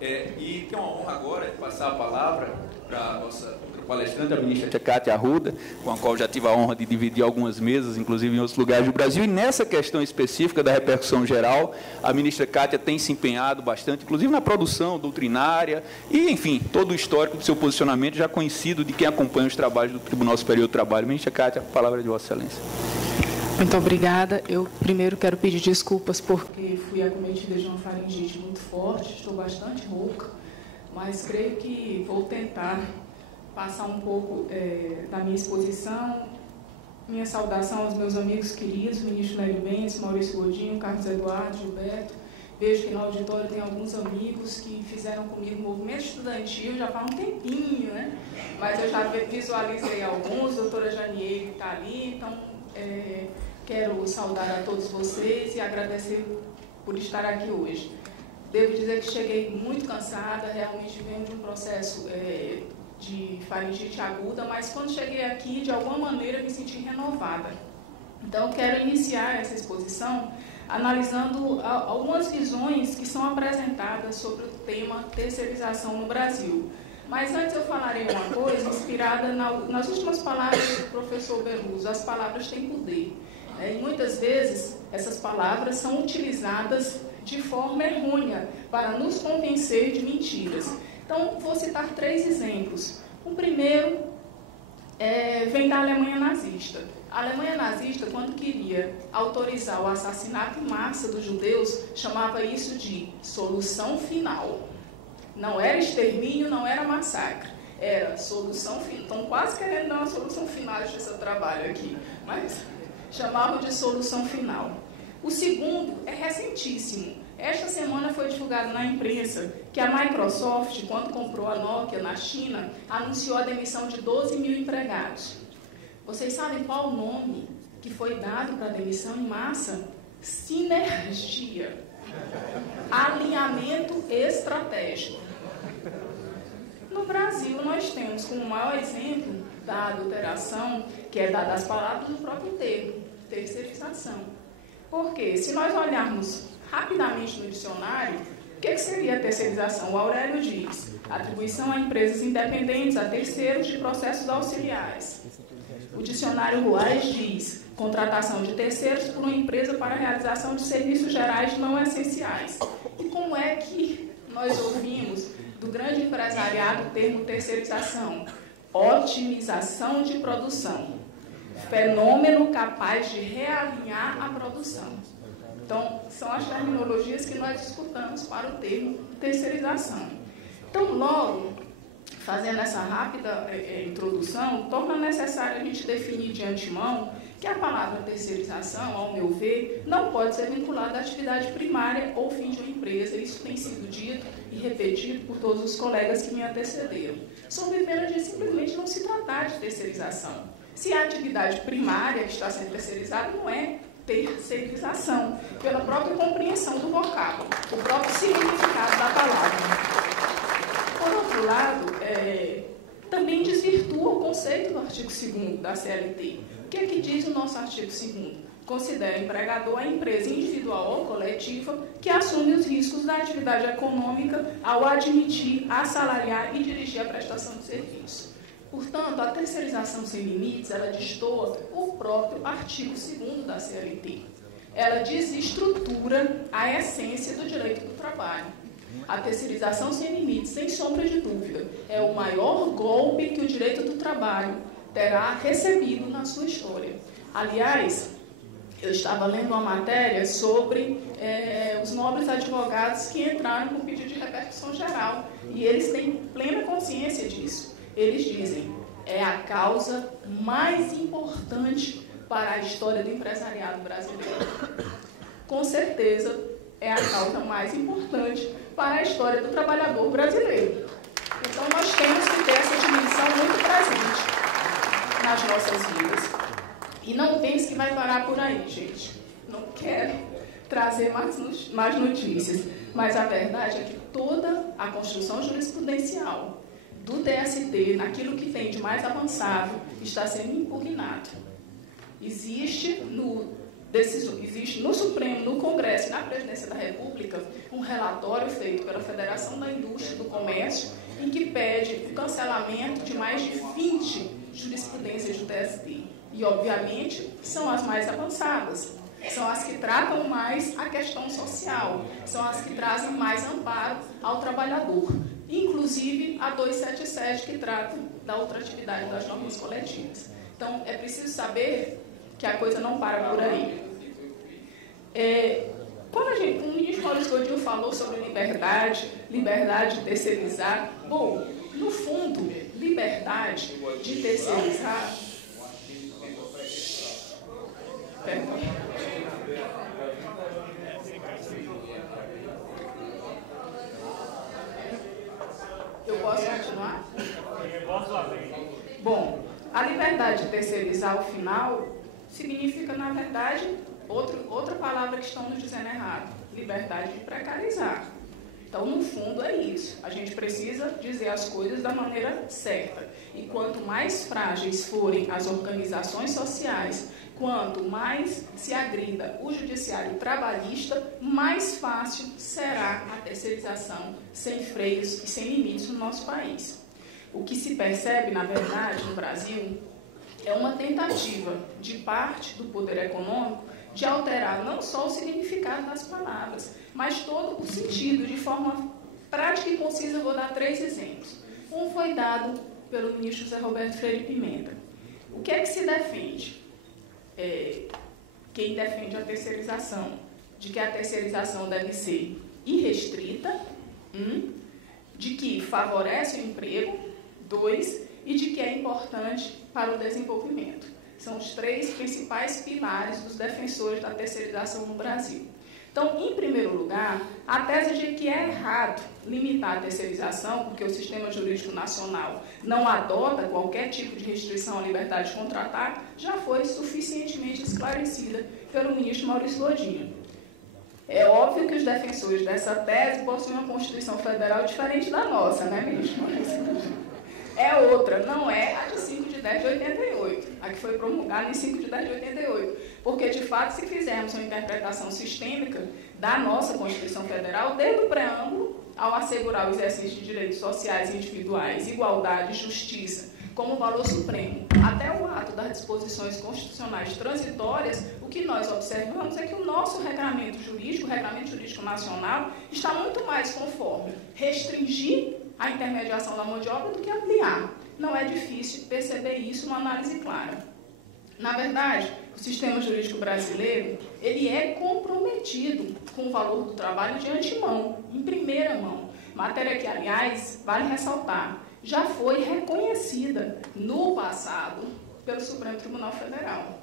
E tem uma honra agora de passar a palavra para a nossa outra palestrante, a ministra Kátia Arruda, com a qual já tive a honra de dividir algumas mesas, inclusive em outros lugares do Brasil. E nessa questão específica da repercussão geral, a ministra Kátia tem se empenhado bastante, inclusive na produção doutrinária e, enfim, todo o histórico do seu posicionamento já conhecido de quem acompanha os trabalhos do Tribunal Superior do Trabalho. Ministra Kátia, a palavra é de Vossa Excelência. Muito obrigada. Eu primeiro quero pedir desculpas porque fui acometida de uma faringite muito forte, estou bastante rouca, mas creio que vou tentar passar um pouco da minha exposição. Minha saudação aos meus amigos queridos, ministro Nélio Mendes, Maurício Godinho, Carlos Eduardo, Gilberto. Vejo que no auditório tem alguns amigos que fizeram comigo movimento estudantil já faz um tempinho, né? Mas eu já visualizei alguns, a doutora Janiele que está ali, então quero saudar a todos vocês e agradecer por estar aqui hoje. Devo dizer que cheguei muito cansada, realmente venho de um processo de faringite aguda, mas quando cheguei aqui, de alguma maneira, me senti renovada. Então, quero iniciar essa exposição analisando algumas visões que são apresentadas sobre o tema terceirização no Brasil. Mas antes eu falarei uma coisa inspirada nas últimas palavras do professor Beluso. As palavras têm poder. E muitas vezes essas palavras são utilizadas de forma errônea para nos convencer de mentiras. Então, vou citar 3 exemplos. O primeiro vem da Alemanha nazista. A Alemanha nazista, quando queria autorizar o assassinato em massa dos judeus, chamava isso de solução final. Não era extermínio, não era massacre, era solução final. Estão quase querendo dar uma solução final desse trabalho aqui, mas chamavam de solução final. O segundo é recentíssimo. Esta semana foi divulgado na imprensa que a Microsoft, quando comprou a Nokia na China, anunciou a demissão de 12 mil empregados. Vocês sabem qual o nome que foi dado para a demissão em massa? Sinergia. Alinhamento estratégico. No Brasil, nós temos como maior exemplo da adulteração, que é dada às palavras do próprio termo, terceirização. Porque, se nós olharmos rapidamente no dicionário, o que seria a terceirização? O Aurélio diz: atribuição a empresas independentes, a terceiros de processos auxiliares. O dicionário Ruais diz: contratação de terceiros por uma empresa para a realização de serviços gerais não essenciais. E como é que nós ouvimos do grande empresariado o termo terceirização? Otimização de produção. Fenômeno capaz de realinhar a produção. Então, são as terminologias que nós escutamos para o termo terceirização. Então, logo, fazendo essa rápida introdução, torna necessário a gente definir de antemão que a palavra terceirização, ao meu ver, não pode ser vinculada à atividade primária ou fim de uma empresa. Isso tem sido dito e repetido por todos os colegas que me antecederam. Sob pena de simplesmente não se tratar de terceirização. Se a atividade primária que está sendo terceirizada não é terceirização, pela própria compreensão do vocábulo, o próprio significado da palavra. Por outro lado, também desvirtua o conceito do artigo 2º da CLT. O que é que diz o nosso artigo 2º? Considera empregador a empresa individual ou coletiva que assume os riscos da atividade econômica ao admitir, assalariar e dirigir a prestação de serviço. Portanto, a terceirização sem limites, ela destoa o próprio artigo 2º da CLT. Ela desestrutura a essência do direito do trabalho. A terceirização sem limites, sem sombra de dúvida, é o maior golpe que o direito do trabalho terá recebido na sua história. Aliás, eu estava lendo uma matéria sobre os nobres advogados que entraram com pedido de repercussão geral, e eles têm plena consciência disso. Eles dizem: é a causa mais importante para a história do empresariado brasileiro. Com certeza, é a causa mais importante para a história do trabalhador brasileiro. Então, nós temos que ter essa dimensão muito presente nas nossas vidas. E não pense que vai parar por aí, gente. Não quero trazer mais notícias. Mas a verdade é que toda a construção jurisprudencial do TST, naquilo que tem de mais avançado, está sendo impugnado. Existe existe no Supremo, no Congresso e na Presidência da República um relatório feito pela Federação da Indústria e do Comércio em que pede o cancelamento de mais de 20 jurisprudências do TST. E, obviamente, são as mais avançadas, são as que tratam mais a questão social, são as que trazem mais amparo ao trabalhador, inclusive a 277, que trata da ultratividade das normas coletivas. Então, é preciso saber que a coisa não para por aí. Quando o ministro Maurício Godinho falou sobre liberdade de terceirizar, bom, no fundo, liberdade de terceirizar... Eu posso continuar? Bom, a liberdade de terceirizar ao final significa, na verdade, outra palavra que estão nos dizendo errado, liberdade de precarizar. Então, no fundo, é isso. A gente precisa dizer as coisas da maneira certa. E quanto mais frágeis forem as organizações sociais, quanto mais se agrida o judiciário trabalhista, mais fácil será a terceirização sem freios e sem limites no nosso país. O que se percebe, na verdade, no Brasil, é uma tentativa de parte do poder econômico de alterar não só o significado das palavras, mas todo o sentido, de forma prática e concisa. Eu vou dar 3 exemplos. Um foi dado pelo ministro José Roberto Freire Pimenta. O que é que se defende? Quem defende a terceirização, de que a terceirização deve ser irrestrita, de que favorece o emprego, 2, e de que é importante para o desenvolvimento. São os 3 principais pilares dos defensores da terceirização no Brasil. Então, em primeiro lugar, a tese de que é errado limitar a terceirização, porque o sistema jurídico nacional não adota qualquer tipo de restrição à liberdade de contratar, já foi suficientemente esclarecida pelo ministro Maurício Godinho. É óbvio que os defensores dessa tese possuem uma Constituição Federal diferente da nossa, né, ministro Maurício Godinho? É outra, não é a de 5 de 10 de 88, a que foi promulgada em 5 de 10 de 88. Porque, de fato, se fizermos uma interpretação sistêmica da nossa Constituição Federal, desde o preâmbulo, ao assegurar o exercício de direitos sociais e individuais, igualdade e justiça, como valor supremo, até o ato das disposições constitucionais transitórias, o que nós observamos é que o nosso regramento jurídico, o regramento jurídico nacional, está muito mais conforme restringir a intermediação da mão de obra do que ampliar. Não é difícil perceber isso numa análise clara. Na verdade, o sistema jurídico brasileiro, ele é comprometido com o valor do trabalho de antemão, em primeira mão. Matéria que, aliás, vale ressaltar, já foi reconhecida no passado pelo Supremo Tribunal Federal.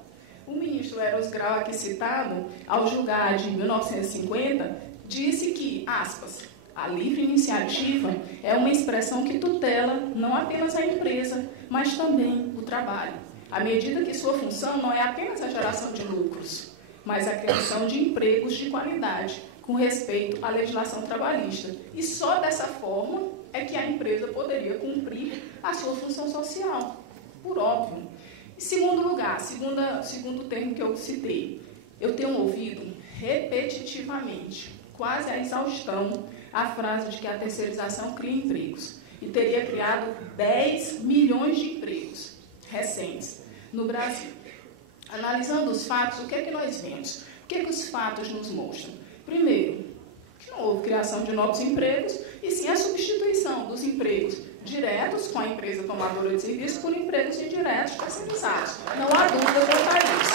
O ministro Eros Grau, aqui citado, ao julgar de 1950, disse que, aspas, a livre iniciativa é uma expressão que tutela não apenas a empresa, mas também o trabalho, à medida que sua função não é apenas a geração de lucros, mas a criação de empregos de qualidade, com respeito à legislação trabalhista. E só dessa forma é que a empresa poderia cumprir a sua função social, por óbvio. Em segundo lugar, segundo termo que eu citei, eu tenho ouvido repetitivamente, quase a exaustão, a frase de que a terceirização cria empregos. E teria criado 10 milhões de empregos recentes no Brasil. Analisando os fatos, o que é que nós vemos? O que é que os fatos nos mostram? Primeiro, que não houve criação de novos empregos, e sim a substituição dos empregos diretos com a empresa tomadora de serviço por empregos indiretos terceirizados. Não há dúvida quanto a isso.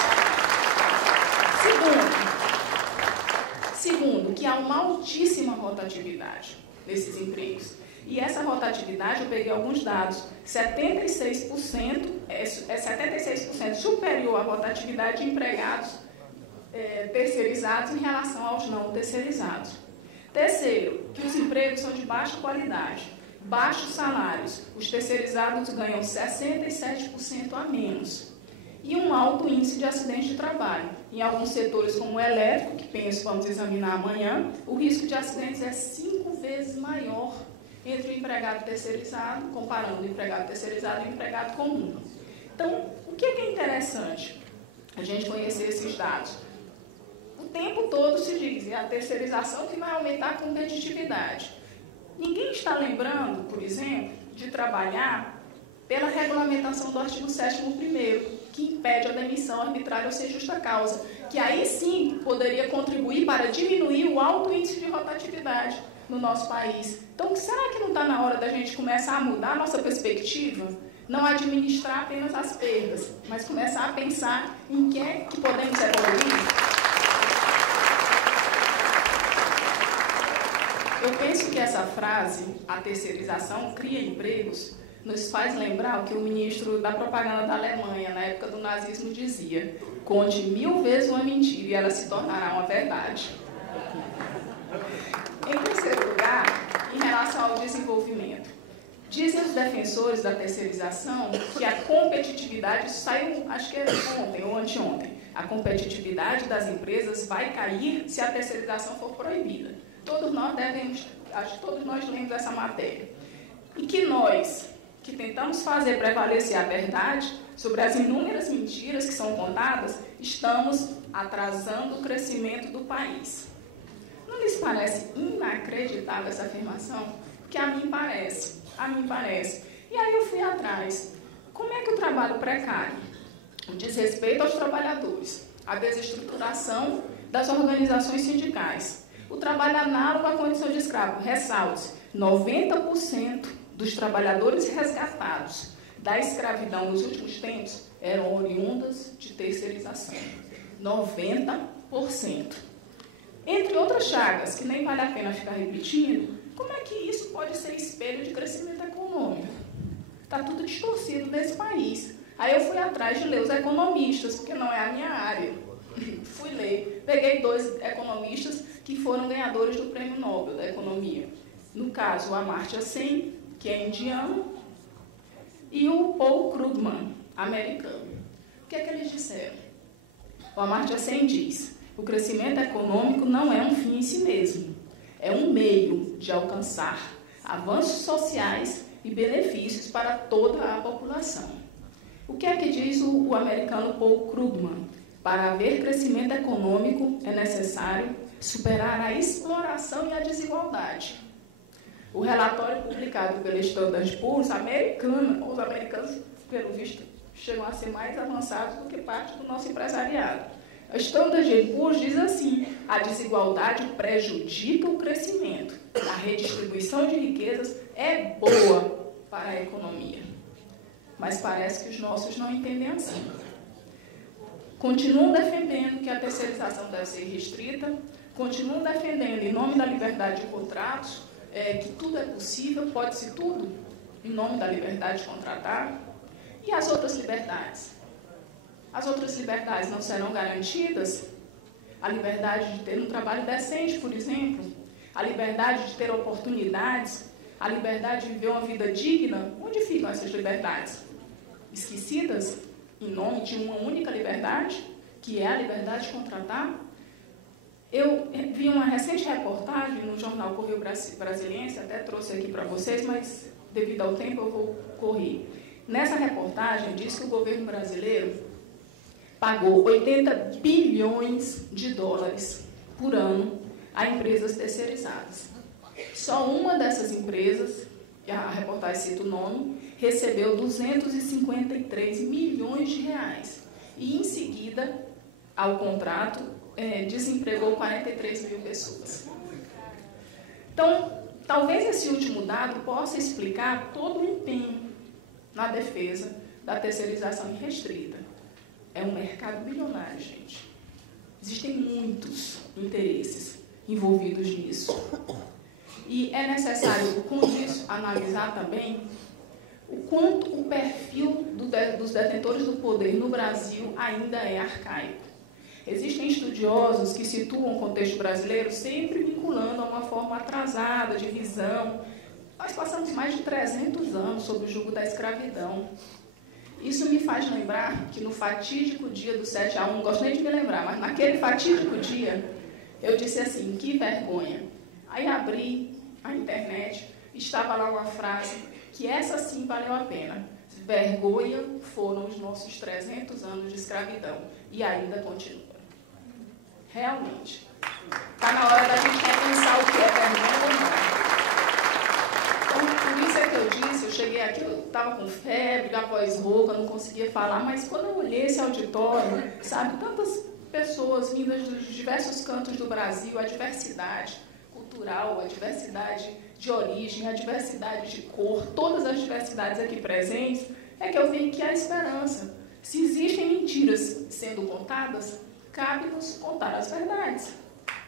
Segundo, que há uma altíssima rotatividade desses empregos. E essa rotatividade, eu peguei alguns dados, 76% é 76% superior à rotatividade de empregados terceirizados em relação aos não terceirizados. Terceiro, que os empregos são de baixa qualidade, baixos salários. Os terceirizados ganham 67% a menos. E um alto índice de acidente de trabalho. Em alguns setores, como o elétrico, que penso vamos examinar amanhã, o risco de acidentes é 5 vezes maior entre o empregado terceirizado, comparando o empregado terceirizado e o empregado comum. Então, o que é interessante a gente conhecer esses dados? tempo todo se diz, é a terceirização que vai aumentar a competitividade. Ninguém está lembrando, por exemplo, de trabalhar pela regulamentação do artigo 7º, que impede a demissão arbitrária ou sem justa causa, que aí sim poderia contribuir para diminuir o alto índice de rotatividade no nosso país. Então, será que não está na hora da gente começar a mudar a nossa perspectiva? Não administrar apenas as perdas, mas começar a pensar em que é que podemos evoluir? Eu penso que essa frase, a terceirização cria empregos, nos faz lembrar o que o ministro da propaganda da Alemanha, na época do nazismo, dizia: conte 1000 vezes uma mentira e ela se tornará uma verdade. Em terceiro lugar, em relação ao desenvolvimento, dizem os defensores da terceirização que a competitividade, saiu, acho que é ontem ou anteontem, a competitividade das empresas vai cair se a terceirização for proibida. Acho que todos nós lemos essa matéria. E que nós, que tentamos fazer prevalecer a verdade sobre as inúmeras mentiras que são contadas, estamos atrasando o crescimento do país. Não lhes parece inacreditável essa afirmação? Porque a mim parece. E aí eu fui atrás. Como é que o trabalho precário, o desrespeito aos trabalhadores, a desestruturação das organizações sindicais, o trabalho análogo à condição de escravo, ressalte, 90% dos trabalhadores resgatados da escravidão nos últimos tempos eram oriundas de terceirização. 90%. Entre outras chagas, que nem vale a pena ficar repetindo, como é que isso pode ser espelho de crescimento econômico? Está tudo distorcido nesse país. Aí eu fui atrás de ler os economistas, porque não é a minha área. Fui ler. Peguei 2 economistas que foram ganhadores do Prêmio Nobel da Economia. No caso, o Amartya Sen, que é indiano, e o Paul Krugman, americano. O que é que eles disseram? O Amartya Sen diz: o crescimento econômico não é um fim em si mesmo, é um meio de alcançar avanços sociais e benefícios para toda a população. O que é que diz o americano Paul Krugman? Para haver crescimento econômico é necessário superar a exploração e a desigualdade. O relatório publicado pela Standard Poor's americana, os americanos, pelo visto, chegam a ser mais avançados do que parte do nosso empresariado. A Standard Poor's diz assim: a desigualdade prejudica o crescimento. A redistribuição de riquezas é boa para a economia. Mas parece que os nossos não entendem assim. Continuam defendendo que a terceirização deve ser restrita, continuam defendendo, em nome da liberdade de contratos, que tudo é possível, pode-se tudo, em nome da liberdade de contratar. E as outras liberdades? As outras liberdades não serão garantidas? A liberdade de ter um trabalho decente, por exemplo, a liberdade de ter oportunidades, a liberdade de viver uma vida digna. Onde ficam essas liberdades? Esquecidas em nome de uma única liberdade, que é a liberdade de contratar? Eu vi uma recente reportagem no jornal Correio Brasiliense, até trouxe aqui para vocês, mas devido ao tempo eu vou correr. Nessa reportagem diz que o governo brasileiro pagou 80 bilhões de dólares por ano a empresas terceirizadas. Só uma dessas empresas, a reportagem cita o nome, recebeu 253 milhões de reais. E, em seguida, ao contrato, desempregou 43 mil pessoas. Então, talvez esse último dado possa explicar todo o empenho na defesa da terceirização irrestrita. É um mercado bilionário, gente. Existem muitos interesses envolvidos nisso. E é necessário, com isso, analisar também o quanto o perfil dos detentores do poder no Brasil ainda é arcaico. Existem estudiosos que situam o contexto brasileiro sempre vinculando a uma forma atrasada de visão. Nós passamos mais de 300 anos sob o jugo da escravidão. Isso me faz lembrar que no fatídico dia do 7/1, não gosto nem de me lembrar, mas naquele fatídico dia, eu disse assim: que vergonha. Aí abri a internet, estava lá uma frase que essa sim valeu a pena. Vergonha foram os nossos 300 anos de escravidão e ainda continua. Realmente. Está na hora da gente repensar o que é vergonha ou não. Então, por isso é que eu disse, eu cheguei aqui, eu estava com febre, a voz rouca, não conseguia falar, mas quando eu olhei esse auditório, sabe, tantas pessoas vindas dos diversos cantos do Brasil, a diversidade cultural, a diversidade de origem, a diversidade de cor, todas as diversidades aqui presentes, é que eu vi que há esperança. Se existem mentiras sendo contadas, cabe-nos contar as verdades.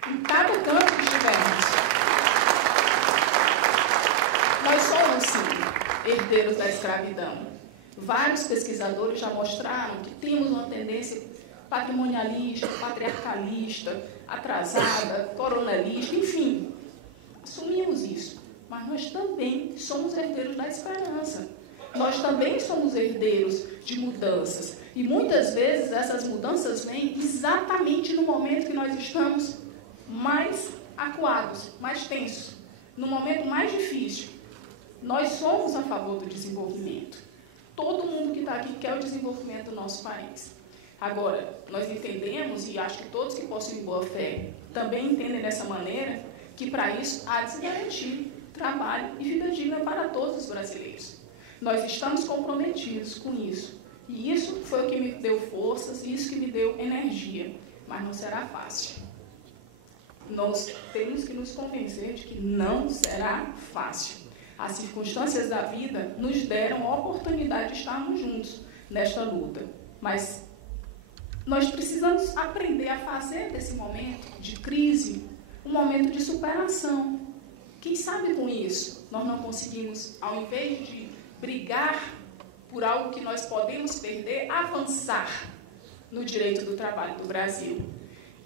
Em cada canto que estivermos. Nós somos, sim, herdeiros da escravidão. Vários pesquisadores já mostraram que temos uma tendência patrimonialista, patriarcalista, atrasada, coronelista, enfim. Assumimos isso. Mas nós também somos herdeiros da esperança. Nós também somos herdeiros de mudanças. E muitas vezes essas mudanças vêm exatamente no momento que nós estamos mais acuados, mais tensos, no momento mais difícil. Nós somos a favor do desenvolvimento. Todo mundo que está aqui quer o desenvolvimento do nosso país. Agora, nós entendemos, e acho que todos que possuem boa fé também entendem dessa maneira, que para isso há de se garantir trabalho e vida digna para todos os brasileiros. Nós estamos comprometidos com isso. E isso foi o que me deu forças, isso que me deu energia. Mas não será fácil. Nós temos que nos convencer de que não será fácil. As circunstâncias da vida nos deram a oportunidade de estarmos juntos nesta luta. Mas nós precisamos aprender a fazer desse momento de crise um momento de superação. Quem sabe com isso nós não conseguimos, ao invés de brigar por algo que nós podemos perder, avançar no direito do trabalho do Brasil.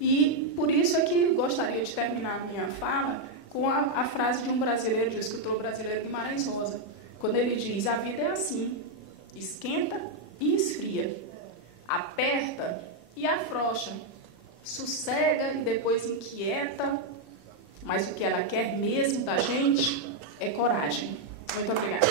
E por isso é que gostaria de terminar a minha fala com a frase de um brasileiro, de um escritor brasileiro, Guimarães Rosa, quando ele diz: a vida é assim, esquenta e esfria, aperta e afrouxa, sossega e depois inquieta, mas o que ela quer mesmo da gente é coragem. Muito obrigada.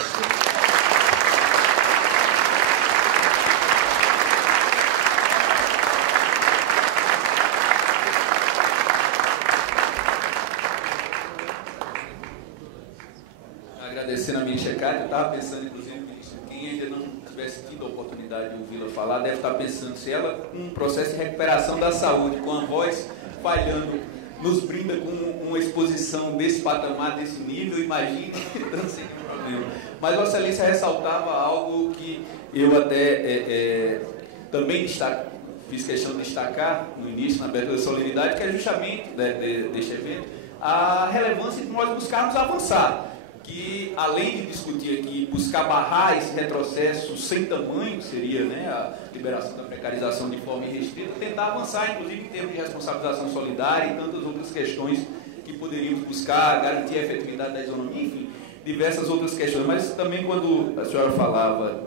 Agradecendo a ministra Cátia, eu estava pensando, inclusive, ministra, quem ainda não tivesse tido a oportunidade de ouvi-la falar, deve estar pensando se ela, com um processo de recuperação da saúde, com a voz falhando, nos brinda com uma exposição desse patamar, desse nível, imagine, então sem nenhum problema. Mas Vossa Excelência ressaltava algo que eu até também fiz questão de destacar no início, na abertura da solenidade, que é justamente deste evento, a relevância de nós buscarmos avançar. Que, além de discutir aqui, buscar barrar esse retrocesso sem tamanho, que seria, né, a liberação da precarização de forma irrestrita, tentar avançar, inclusive, em termos de responsabilização solidária e tantas outras questões que poderíamos buscar, garantir a efetividade da isonomia, enfim, diversas outras questões. Mas também, quando a senhora falava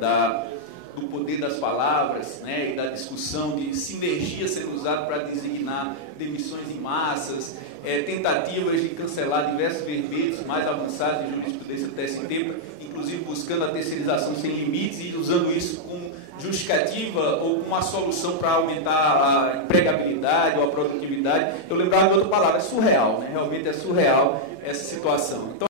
do poder das palavras, né, e da discussão de sinergia sendo usada para designar demissões em massas, tentativas de cancelar diversos verbetes mais avançados em jurisprudência do TST, inclusive buscando a terceirização sem limites e usando isso como justificativa ou como uma solução para aumentar a empregabilidade ou a produtividade. Eu lembrava de outra palavra, é surreal, né? Realmente é surreal essa situação. Então,